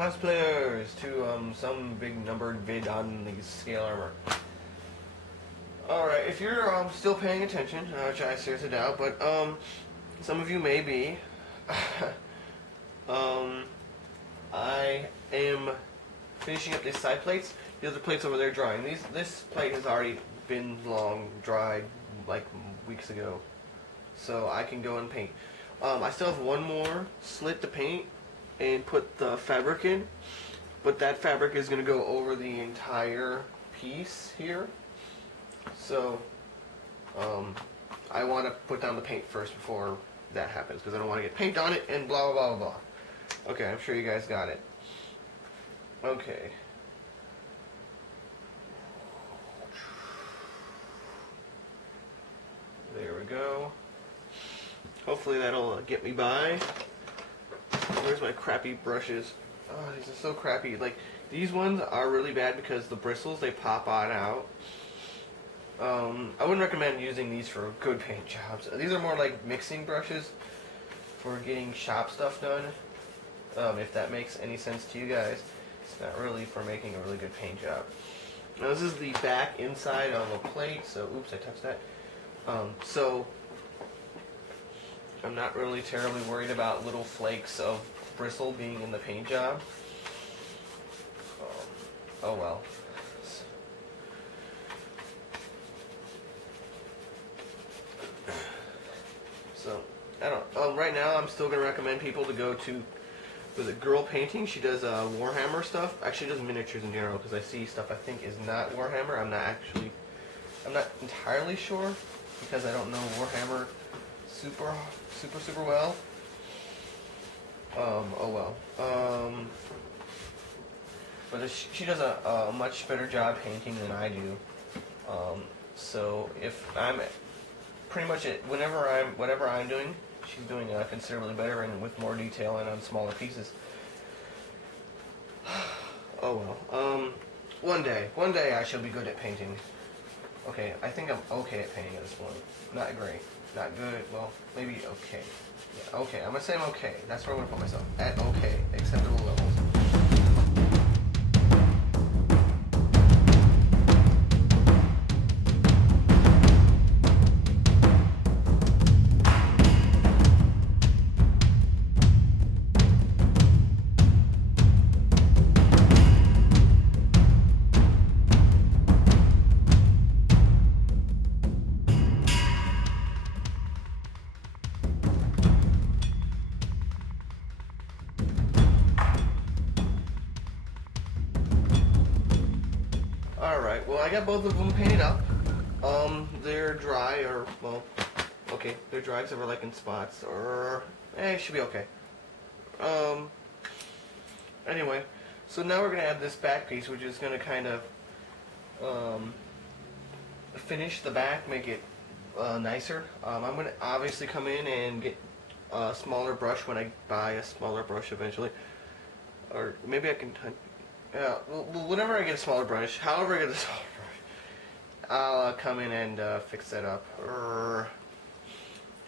cosplayers to some big numbered vid on the scale armor. Alright, if you're still paying attention, which I seriously doubt, but some of you may be, I am finishing up these side plates. The other plates over there drying. This plate has already been long dried like weeks ago, so I can go and paint. I still have one more slit to paint and put the fabric in, but that fabric is going to go over the entire piece here. So I want to put down the paint first before that happens, because I don't want to get paint on it and blah blah blah blah. Okay, I'm sure you guys got it. Okay. There we go. Hopefully that'll get me by. Where's my crappy brushes? Oh, these are so crappy. Like, these ones are really bad because the bristles, they pop on out. I wouldn't recommend using these for good paint jobs. These are more like mixing brushes for getting shop stuff done. If that makes any sense to you guys. It's not really for making a really good paint job. Now this is the back inside of a plate, so oops, I touched that. So I'm not really terribly worried about little flakes of bristle being in the paint job. Oh well. So I don't. Right now, I'm still gonna recommend people to go to for the girl painting. She does Warhammer stuff. Actually, does miniatures in general, because I see stuff I think is not Warhammer. I'm not entirely sure, because I don't know Warhammer super well. Oh well. But she does a much better job painting than I do. So if I'm pretty much whatever I'm doing, she's doing considerably better and with more detail and on smaller pieces. Oh well. One day I shall be good at painting. Okay, I think I'm okay at painting at this point. Not great, not good. Well, maybe okay. Yeah, okay. I'm gonna say I'm okay. That's where I'm gonna put myself. At okay, acceptable levels. Alright, well I got both of them painted up. They're dry, or, well, okay, they're dry except for like in spots, or, it should be okay. Anyway, so now we're going to add this back piece, which is going to kind of finish the back, make it nicer. I'm going to obviously come in and get a smaller brush when I buy a smaller brush eventually. Or maybe I can... Yeah, well, whenever I get a smaller brush, however I get a smaller brush, I'll come in and fix that up.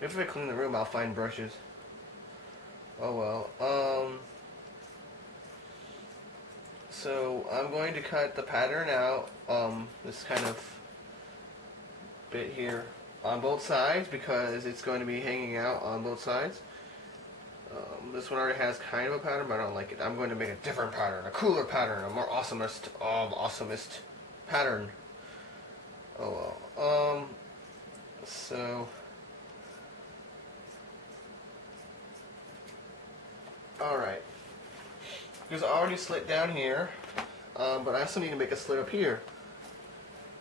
If I clean the room, I'll find brushes. Oh well. So I'm going to cut the pattern out, this kind of bit here on both sides, because it's going to be hanging out on both sides. This one already has kind of a pattern, but I don't like it. I'm going to make a different pattern, a cooler pattern, a more awesomest pattern. Oh well. So, alright. There's already a slit down here, but I also need to make a slit up here,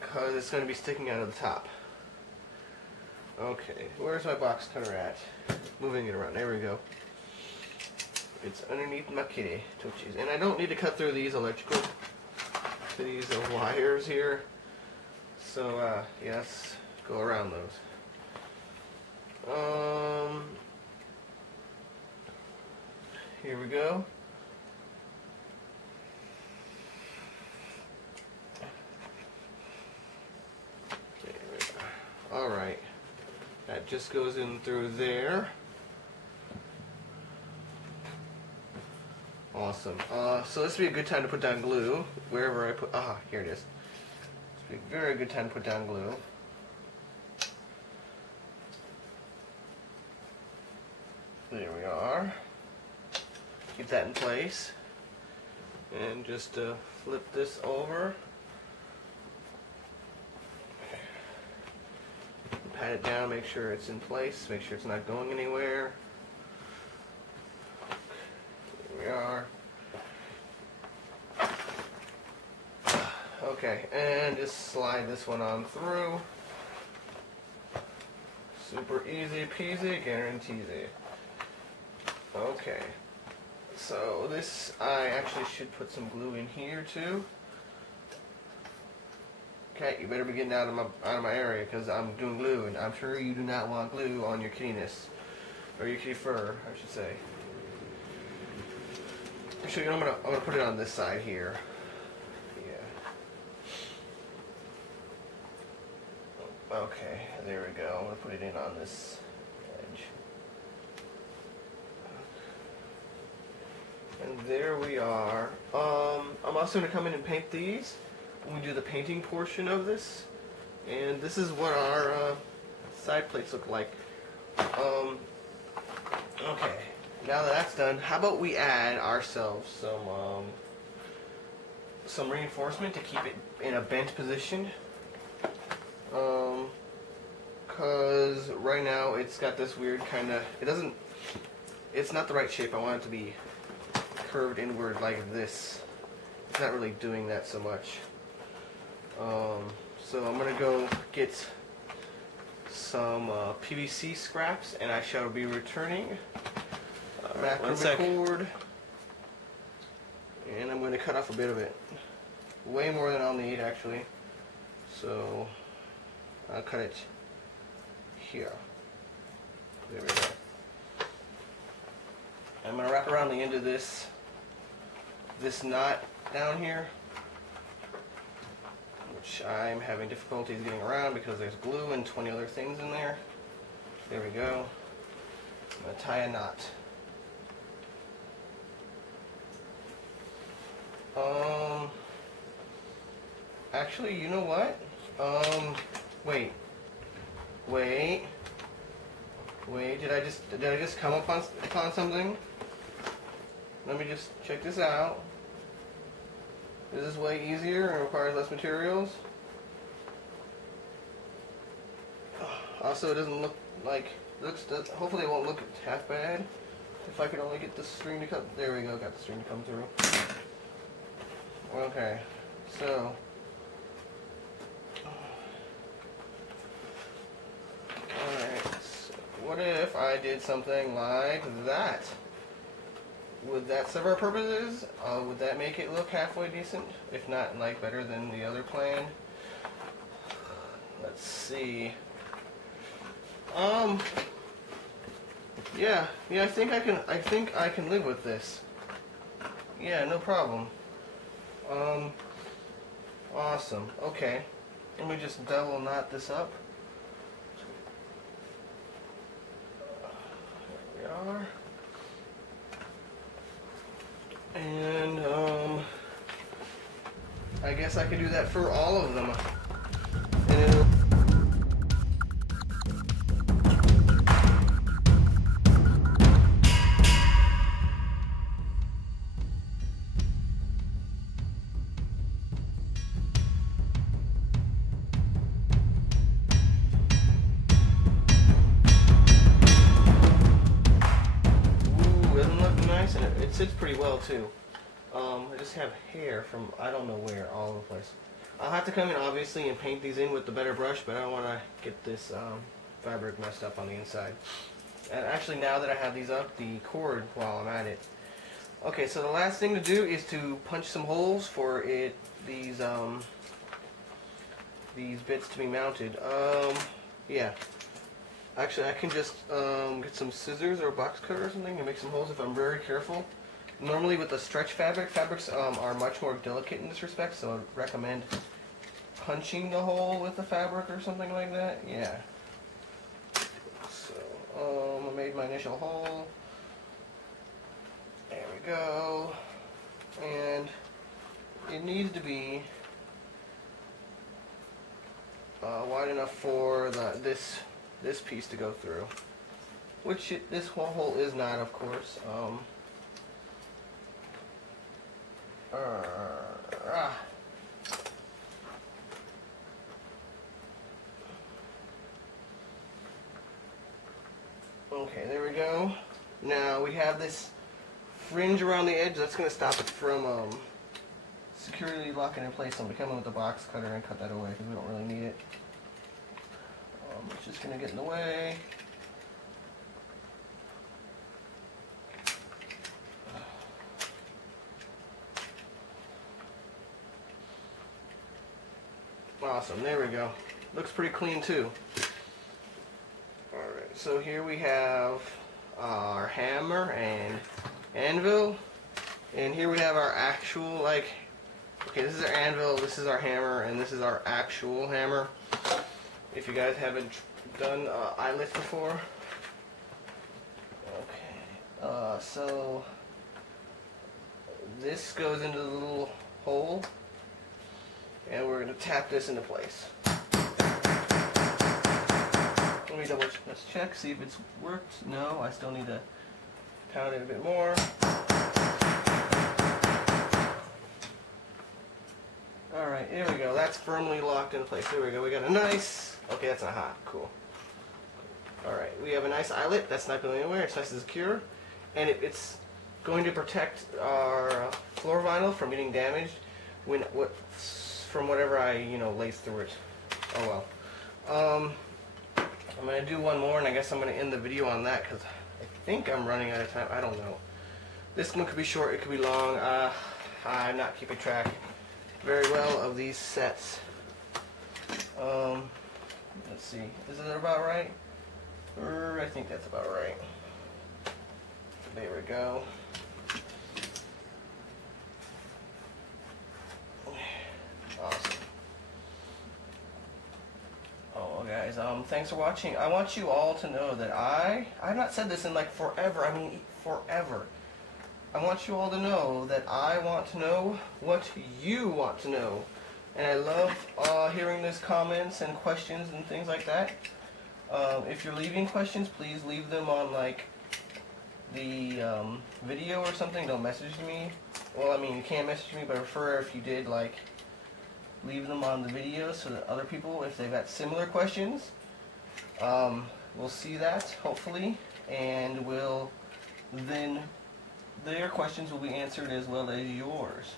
because it's going to be sticking out of the top. Okay, where's my box cutter at? Moving it around, there we go. It's underneath my kitty tochies. And I don't need to cut through these these wires here. So, yes, go around those. Here we go. There we go. Alright. That just goes in through there. Awesome. So this would be a good time to put down glue wherever I put. Here it is. This would be a very good time to put down glue. There we are. Keep that in place, and just flip this over. Pat it down, make sure it's in place, make sure it's not going anywhere. Here we are. Okay, and just slide this one on through. Super easy peasy, guaranteed. Okay, so this, I actually should put some glue in here too. Okay, you better be getting out of my area because I'm doing glue, and I'm sure you do not want glue on your kittiness, or your kitty fur, I should say. Actually, I'm gonna put it on this side here. Yeah. Okay, there we go. I'm gonna put it in on this edge. And there we are. I'm also going to come in and paint these when we do the painting portion of this. And this is what our side plates look like. Okay, now that that's done, how about we add ourselves some reinforcement to keep it in a bent position. Because right now it's got this weird kind of, it's not the right shape. I want it to be curved inward like this. It's not really doing that so much. So I'm gonna go get some PVC scraps, and I shall be returning back to the cord. And I'm going to cut off a bit of it, way more than I'll need actually. So I'll cut it here. There we go. I'm going to wrap around the end of this knot down here, which I'm having difficulties getting around because there's glue and 20 other things in there. There we go. I'm going to tie a knot. Actually, you know what? Wait, did I just come upon something? Let me just check this out. Is this way easier and requires less materials? Also, it doesn't look like, hopefully it won't look half bad. If I could only get the string to come, there we go, got the string to come through. Okay, so, alright, so what if I did something like that? Would that serve our purposes? Would that make it look halfway decent? If not, like, better than the other plan? Let's see. Yeah, I think I can live with this. Yeah, no problem. Awesome. Okay. Let me just double knot this up. There we are. And, I guess I could do that for all of them. And it sits pretty well too. I just have hair from I don't know where all over the place. I'll have to come in obviously and paint these in with the better brush, but I don't want to get this fabric messed up on the inside. And actually, now that I have these up, the cord while I'm at it. Okay, so the last thing to do is to punch some holes for these bits to be mounted. Yeah. Actually, I can just get some scissors or a box cutter or something and make some holes if I'm very careful. Normally with the stretch fabrics are much more delicate in this respect, so I'd recommend punching the hole with the fabric or something like that. Yeah. So, I made my initial hole. There we go. And it needs to be wide enough for this piece to go through, which this whole hole is not, of course. Okay, there we go. Now we have this fringe around the edge. That's going to stop it from securely locking in place. I'm going to come in with a box cutter and cut that away because we don't really need it. It's just going to get in the way. Awesome, there we go. Looks pretty clean too. Alright, so here we have our hammer and anvil. And here we have our actual, like, okay, this is our anvil, this is our hammer, and this is our actual hammer. If you guys haven't done eyelets before. Okay, so this goes into the little hole. And we're going to tap this into place. Let me let's check, see if it's worked. No, I still need to pound it a bit more. Alright, here we go. That's firmly locked in place. There we go. We got a nice... Okay, that's not hot. Cool. Alright, we have a nice eyelet. That's not going anywhere. It's nice and secure. And it's going to protect our floor vinyl from getting damaged from whatever I, lace through it. Oh well. I'm going to do one more, and I guess I'm going to end the video on that because I think I'm running out of time. I don't know. This one could be short, it could be long. I'm not keeping track very well of these sets. Let's see. Is it about right? I think that's about right. There we go. Awesome. Oh, guys, thanks for watching. I want you all to know that I've not said this in like forever. I mean, forever. I want you all to know that I want to know what you want to know. And I love hearing these comments and questions and things like that. If you're leaving questions, please leave them on like the video or something. Don't message me. Well, I mean, you can message me, but I prefer if you did like leave them on the video so that other people, if they've got similar questions, will see that, hopefully, and will then their questions will be answered as well as yours.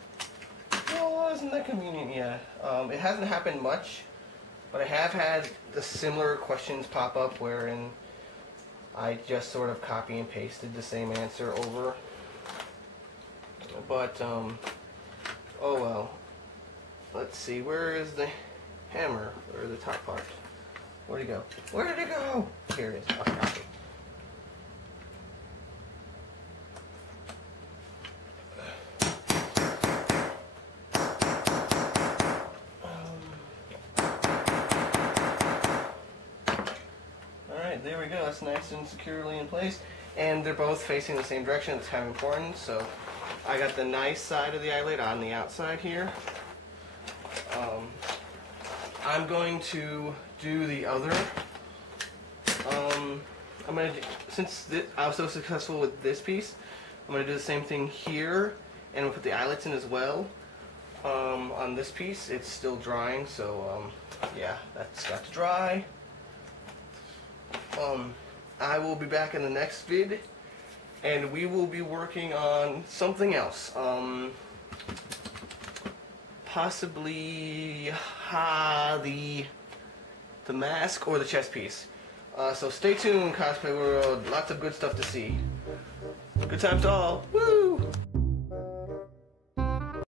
Oh, isn't that convenient? Yeah. It hasn't happened much, but I have had the similar questions pop up wherein I just sort of copy and pasted the same answer over. But, oh well. Let's see, where is the hammer, or the top part? Where'd it go? Where did it go? Here it is. Oh, copy. Alright, there we go. That's nice and securely in place. And they're both facing the same direction. It's kind of important. So I got the nice side of the eyelid on the outside here. I'm going to do the other. I'm going to, since I was so successful with this piece, I'm going to do the same thing here, and we'll put the eyelets in as well. On this piece, it's still drying, so yeah, that's got to dry. I will be back in the next vid, and we will be working on something else. Possibly the mask or the chest piece. So stay tuned, Cosplay World. Lots of good stuff to see. Good times to all. Woo!